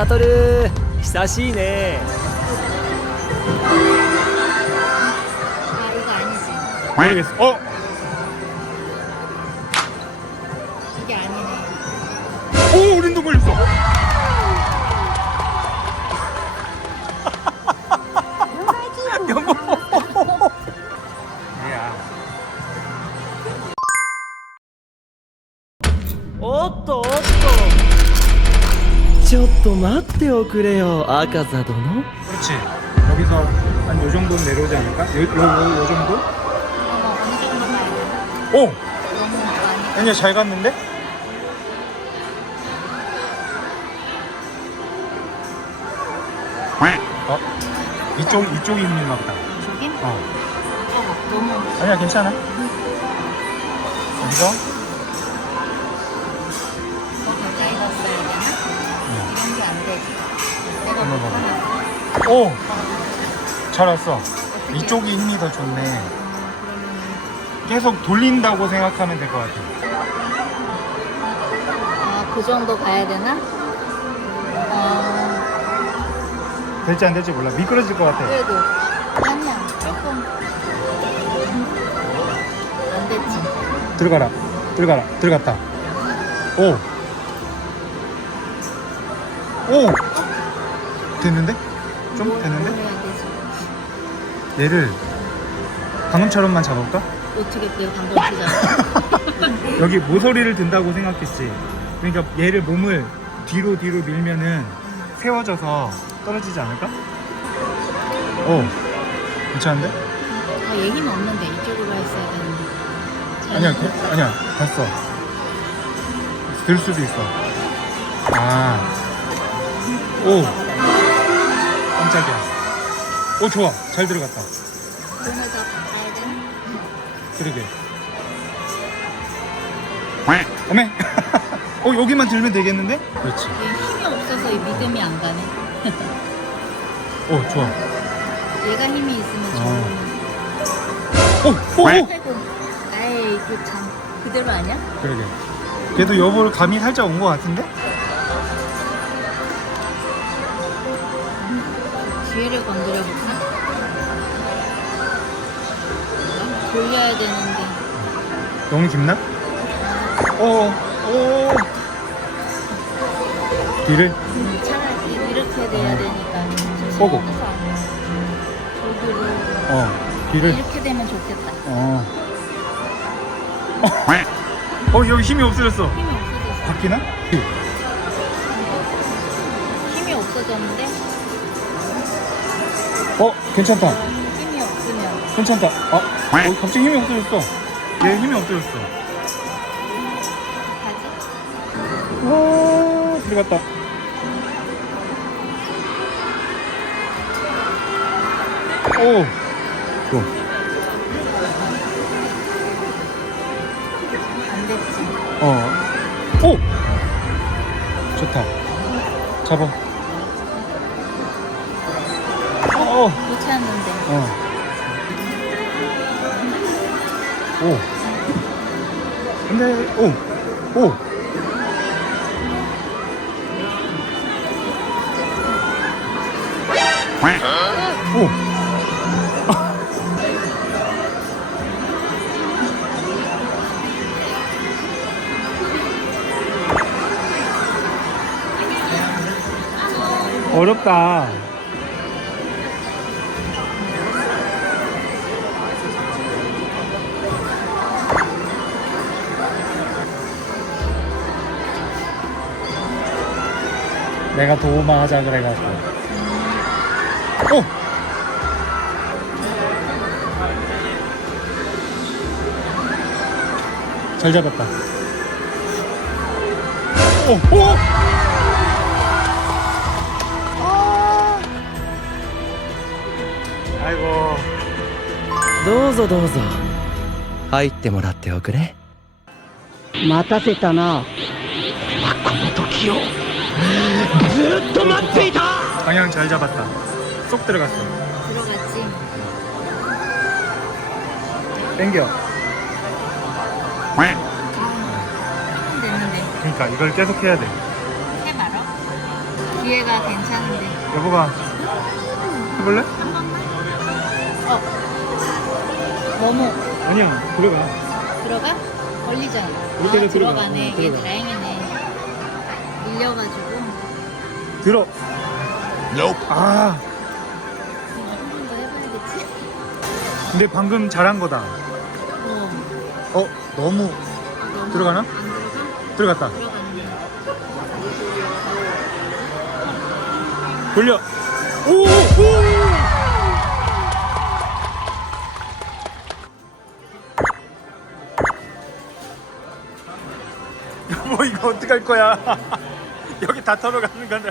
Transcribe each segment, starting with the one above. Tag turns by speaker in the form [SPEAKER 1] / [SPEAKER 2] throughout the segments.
[SPEAKER 1] サトル久しいね。
[SPEAKER 2] 아 어때요 그래요
[SPEAKER 3] 아가사
[SPEAKER 1] 도노?
[SPEAKER 3] 그렇지. 여기서 한 요 정도 내려오지 않을까? 요, 요, 요 정도? 오! 아니야, 잘 갔는데? 어? 이쪽, 이쪽이 힘나 보다.
[SPEAKER 2] 저긴?
[SPEAKER 3] 어.
[SPEAKER 2] 어. 너무
[SPEAKER 3] 아니야, 괜찮아. 여기서? 오! 잘 왔어. 이쪽이 힘이 더 좋네. 계속 돌린다고 생각하면 될 것 같아.
[SPEAKER 2] 아 그 정도 가야 되나? 어
[SPEAKER 3] 될지 안 될지 몰라. 미끄러질 것 같아.
[SPEAKER 2] 그래도 아니야 조금 안 됐지.
[SPEAKER 3] 들어가라. 들어가라. 들어갔다. 오. 오. 됐는데? 좀
[SPEAKER 2] 해야 되지?
[SPEAKER 3] 얘를 방금처럼만 잡을까?
[SPEAKER 2] 어떻게 내가 방금 치잖아.
[SPEAKER 3] 여기 모서리를 든다고 생각했지. 그러니까 얘를 몸을 뒤로 뒤로 밀면은 세워져서 떨어지지 않을까? 오. 괜찮은데?
[SPEAKER 2] 아, 얘힘 없는데 이쪽으로 했어야 되는데. 잘
[SPEAKER 3] 아니야. 그- 아니야, 됐어. 들 수도 있어. 아, 오, 깜짝이야. 오, 좋아, 잘 들어갔다.
[SPEAKER 2] 몸을 더 가야 되나?
[SPEAKER 3] 그러게. 어메, 어 여기만 들면 되겠는데? 그렇지.
[SPEAKER 2] 얘 힘이 없어서 이 믿음이 안 가네.
[SPEAKER 3] 오, 좋아.
[SPEAKER 2] 얘가 힘이 있으면
[SPEAKER 3] 어.
[SPEAKER 2] 좋은
[SPEAKER 3] 오, 오, 오.
[SPEAKER 2] 아이고, 아이 그 참 그대로 아니야?
[SPEAKER 3] 그러게. 그래도 여보 감이 살짝 온 것 같은데?
[SPEAKER 2] 뒤를 건드려 볼까? 돌려야 되는데.
[SPEAKER 3] 너무 깊나? 오, 오. 뒤를?
[SPEAKER 2] 음, 차라리 이렇게 돼야 되니까. 저기로
[SPEAKER 3] 어, 뒤를.
[SPEAKER 2] 이렇게 되면 좋겠다.
[SPEAKER 3] 어. 어, 여기 힘이 없어졌어.
[SPEAKER 2] 힘이 없어졌어.
[SPEAKER 3] 바뀌나?
[SPEAKER 2] 어,
[SPEAKER 3] 괜찮다.
[SPEAKER 2] 힘이 없으면
[SPEAKER 3] 괜찮다. 아, 어, 갑자기 힘이 없어졌어. 얘 힘이 없어졌어. 와, 들어갔다. 오, 또.
[SPEAKER 2] 안 됐지.
[SPEAKER 3] 어. 오! 좋다. 잡아. 어,
[SPEAKER 2] 못 찾는데.
[SPEAKER 3] 어. 오. 근데, 오, 오. 오. 어렵다. 내가 도우마 하자 그래가지고. 오! 잘 잡았다. 오! 오! 아이고.
[SPEAKER 1] どうぞどうぞ入ってもらっておくれ
[SPEAKER 4] 待たせたなこの時を ずっと待っていた
[SPEAKER 3] 방향 잘 잡았다. 쏙 들어갔어.
[SPEAKER 2] 들어갔지.
[SPEAKER 3] 땡겨.
[SPEAKER 2] 조금 됐는데.
[SPEAKER 3] 그러니까 이걸 계속 해야 돼.
[SPEAKER 2] 해봐라. 기회가 괜찮은데.
[SPEAKER 3] 여보가 해볼래?
[SPEAKER 2] 어. 너무
[SPEAKER 3] 아니야 들어가
[SPEAKER 2] 들어가? 걸리잖아.
[SPEAKER 3] 이렇게
[SPEAKER 2] 아,
[SPEAKER 3] 해서 들어가.
[SPEAKER 2] 들어가네.
[SPEAKER 3] 응,
[SPEAKER 2] 이게
[SPEAKER 3] 들어가.
[SPEAKER 2] 다행이네. 밀려가지고.
[SPEAKER 3] 들어
[SPEAKER 2] 아한번더 해봐야겠지.
[SPEAKER 3] 근데 방금 잘한 거다
[SPEAKER 2] 어.
[SPEAKER 3] 어 너무
[SPEAKER 2] 너무
[SPEAKER 3] 들어가나?
[SPEAKER 2] 안 들어가?
[SPEAKER 3] 들어갔다
[SPEAKER 2] 들어갔네.
[SPEAKER 3] 돌려 오! 오! 여보 이거 어떡할 거야 여기 다 털어가는 거네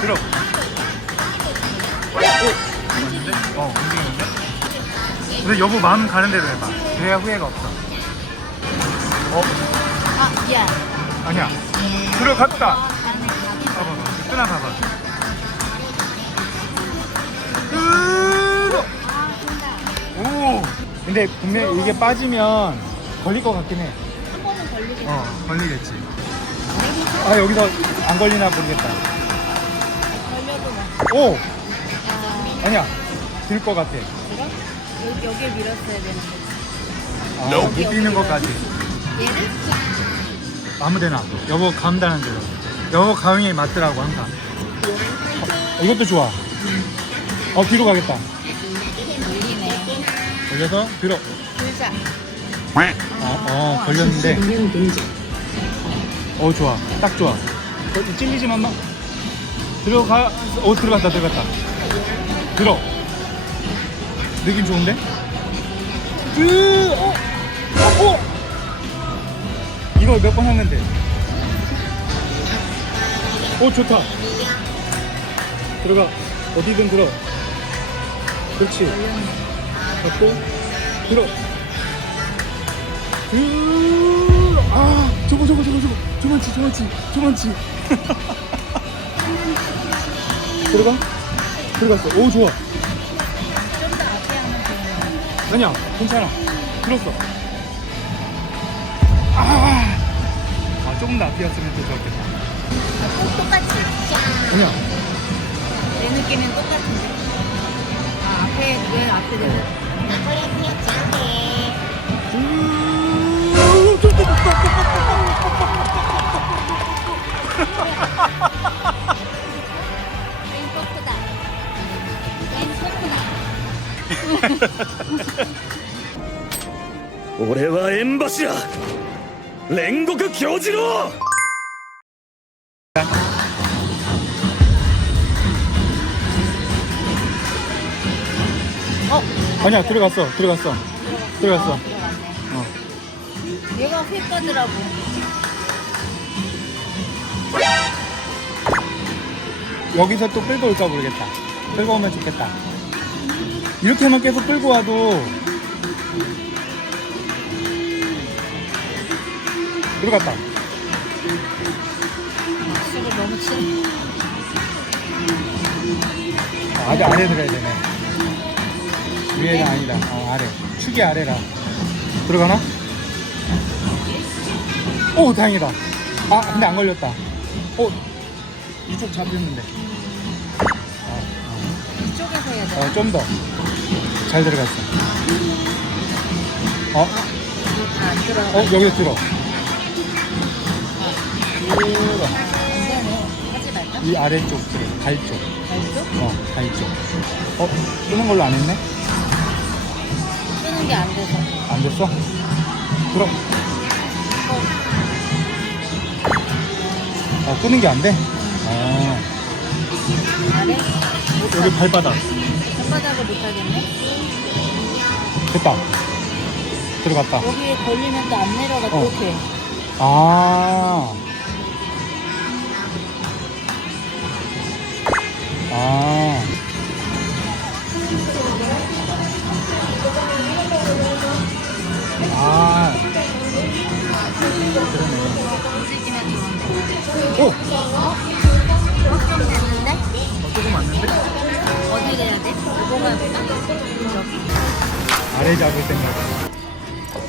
[SPEAKER 3] 들어 오! 어 움직이는데? 근데 여보 마음 가는 대로 해봐 그래야 후회가 없어 어?
[SPEAKER 2] 아, 미안.
[SPEAKER 3] 아니야 들어갔다
[SPEAKER 2] 아, 안에 가기.
[SPEAKER 3] 봐봐 뜨나 봐봐!
[SPEAKER 2] 아, 된다.
[SPEAKER 3] 오! 근데 분명 이게 빠지면 걸릴 것 같긴 해
[SPEAKER 2] 한 번은 걸리겠다.
[SPEAKER 3] 어, 걸리겠지. 아, 여기서 안 걸리나 모르겠다. 오!
[SPEAKER 2] 아,
[SPEAKER 3] 아니야. 들 것 같아.
[SPEAKER 2] 들어? 여기, 여기에 밀었어야 되는 거지.
[SPEAKER 3] 아, 못 뛰는 것까지.
[SPEAKER 2] 얘를?
[SPEAKER 3] 아무 데나. 여보 감다는 대로. 여보 가응이 맞더라고, 항상. 어, 이것도 좋아. 어, 뒤로 가겠다.
[SPEAKER 2] 밀리네.
[SPEAKER 3] 걸려서 들어.
[SPEAKER 2] 들자.
[SPEAKER 3] 어, 어 걸렸는데. 어, 좋아. 딱 좋아. 어, 찔리지만 마. 들어가. 어, 들어갔다, 들어갔다. 들어. 느낌 좋은데? 으, 어, 어, 어. 이거 몇번 돼. 오, 좋다. 들어가. 어디든 들어. 그렇지. 갖고, 들어. 으, 아, 저거, 저거, 저거, 저거. 조만치, 조만치, 조만치. 들어가? 들어갔어. 오, 좋아.
[SPEAKER 2] 좀 더 앞에 하면
[SPEAKER 3] 아니야, 괜찮아. 들었어. 아, 아 조금 더 앞이었으면 더 좋았겠다.
[SPEAKER 2] 꼭 똑같지?
[SPEAKER 3] 아니야.
[SPEAKER 2] 내 느낌은 똑같은데. 아, 앞에, 왜 앞에
[SPEAKER 3] 더, 더, 더, 더,
[SPEAKER 5] 俺はエンバシだ煉獄京次郎
[SPEAKER 2] 어?
[SPEAKER 3] 아니야, 들어갔어, 들어갔어. 들어갔어.
[SPEAKER 2] 어, 들어갔네.
[SPEAKER 3] 어.
[SPEAKER 2] 얘가 휙가더라고.
[SPEAKER 3] 여기서 또 끌고 올까 모르겠다. 끌고 오면 좋겠다. 이렇게만 계속 끌고 와도 들어갔다.
[SPEAKER 2] 수를 너무 치.
[SPEAKER 3] 아, 아래 아래 들어야 되네. 위에는 아니다. 어, 아래. 축이 아래라. 들어가나? 오, 다행이다. 아, 근데 안 걸렸다. 오, 이쪽 잡혔는데.
[SPEAKER 2] 이쪽에서 해야 돼.
[SPEAKER 3] 어, 좀 더. 잘 들어갔어. 어,
[SPEAKER 2] 안 들어가.
[SPEAKER 3] 어, 여기 들어. 들어.
[SPEAKER 2] 이제는 하지 말까?
[SPEAKER 3] 이 아래쪽 들어. 발 쪽.
[SPEAKER 2] 알죠?
[SPEAKER 3] 어, 발 쪽. 어, 끄는 걸로 안 했네?
[SPEAKER 2] 끄는 게 안 돼서.
[SPEAKER 3] 안 됐어? 들어. 어, 끄는 게 안 돼? 어,
[SPEAKER 2] 아래?
[SPEAKER 3] 여기 발바닥.
[SPEAKER 2] 손바닥을 못 하겠네.
[SPEAKER 3] 됐다. 들어갔다.
[SPEAKER 2] 여기에 걸리면 또 안 내려가
[SPEAKER 3] 어.
[SPEAKER 2] 또 돼.
[SPEAKER 3] 아. 아. 아. 그러네. 오!
[SPEAKER 2] 좀 됐는데?
[SPEAKER 3] 어, 조금 왔는데?
[SPEAKER 2] 어디 해야 돼? 해볼까? 여기?
[SPEAKER 3] 아래 잡을 생각.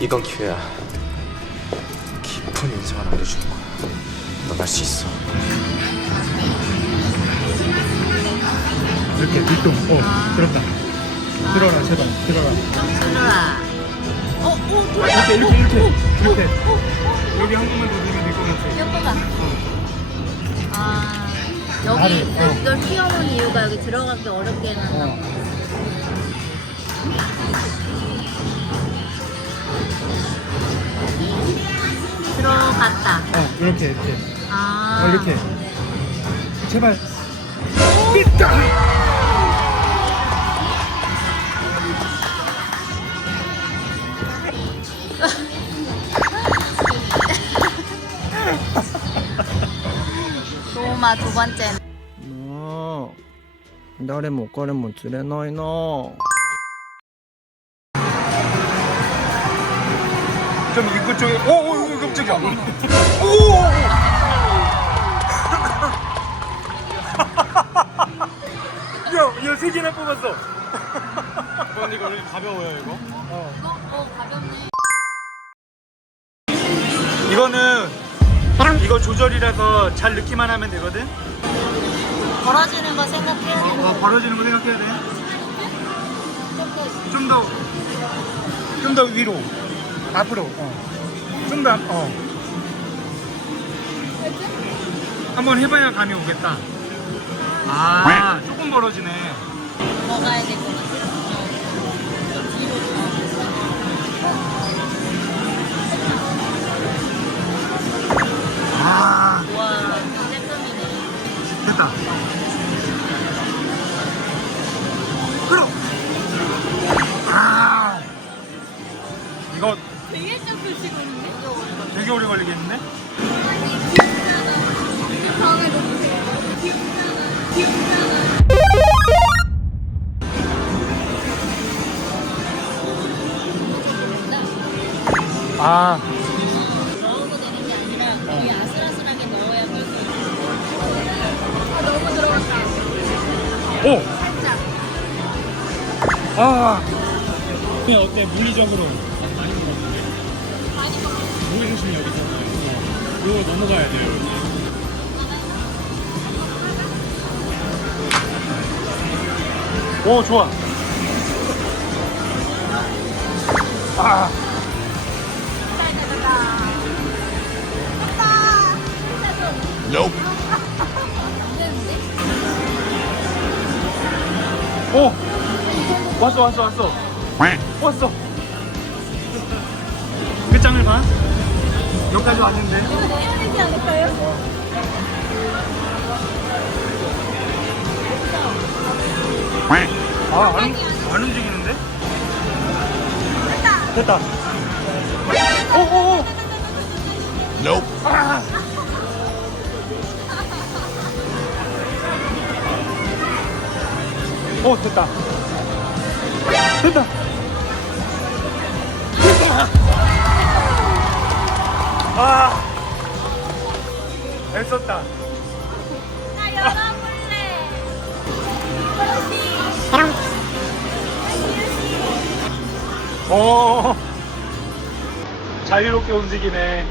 [SPEAKER 5] 이건 기회야. 깊은 인생을 알려주는 거야. 넌 할 수 있어.
[SPEAKER 3] 이렇게 밑동. 어, 들었다. 들어라, 제발. 들어라.
[SPEAKER 2] 들어라. 어, 오,
[SPEAKER 3] 이렇게, 이렇게, 이렇게. 이렇게. 여기 한 번만 더 들면 될것 같아.
[SPEAKER 2] 예쁘다. 아, 여기 이걸,
[SPEAKER 3] 어.
[SPEAKER 2] 이걸 휘어놓은 이유가 여기 들어가기 어렵게 해놨나
[SPEAKER 3] 어.
[SPEAKER 2] 봐. 들어갔다.
[SPEAKER 3] 어, 이렇게, 이렇게.
[SPEAKER 2] 아.
[SPEAKER 3] 어, 이렇게. 제발. 삐 딱!
[SPEAKER 2] 도마 두 번째.
[SPEAKER 1] なあ誰も彼も釣れないな
[SPEAKER 3] 좀 입구 쪽에. 오, 오, 오, 깜짝이야. 오! 야, 야, 세 개나 뽑았어. 어, 이거 왜 가벼워요, 이거? 어.
[SPEAKER 2] 어, 어, 가볍네.
[SPEAKER 3] 조절이라서 잘 넣기만 하면 되거든.
[SPEAKER 2] 벌어지는 거 생각해야
[SPEAKER 3] 어, 어, 벌어지는 거 생각해야 돼. 좀 더, 좀 더 위로, 앞으로. 어. 좀 더, 앞- 어. 한번 해봐야 감이 오겠다. 아, 조금 벌어지네.
[SPEAKER 2] 더 가야 될 것 같아. 와, 깔끔이네.
[SPEAKER 3] 됐다. 끌어. 아, 이거
[SPEAKER 2] 되게 조금 시간인데?
[SPEAKER 3] 되게 오래 걸리겠는데? 아,
[SPEAKER 2] 넣어도
[SPEAKER 3] 아. 그냥 어때? 물리적으로 많이 물었는데. 무게 중심이 여기 있었어요. 이거 넘어가야 돼요. 오 좋아. 아. 오 왔어 왔어 왔어 왔어 끝장을 봐 여기까지 왔는데
[SPEAKER 2] 해야 되지 않을까요?
[SPEAKER 3] 아, 안, 안 움직이는데? 됐다. 오, 오, 오. 아. 오, 됐다. 됐다. 됐다. 아. 애썼다.
[SPEAKER 2] 나 열어볼래.
[SPEAKER 3] 오. 자유롭게 움직이네.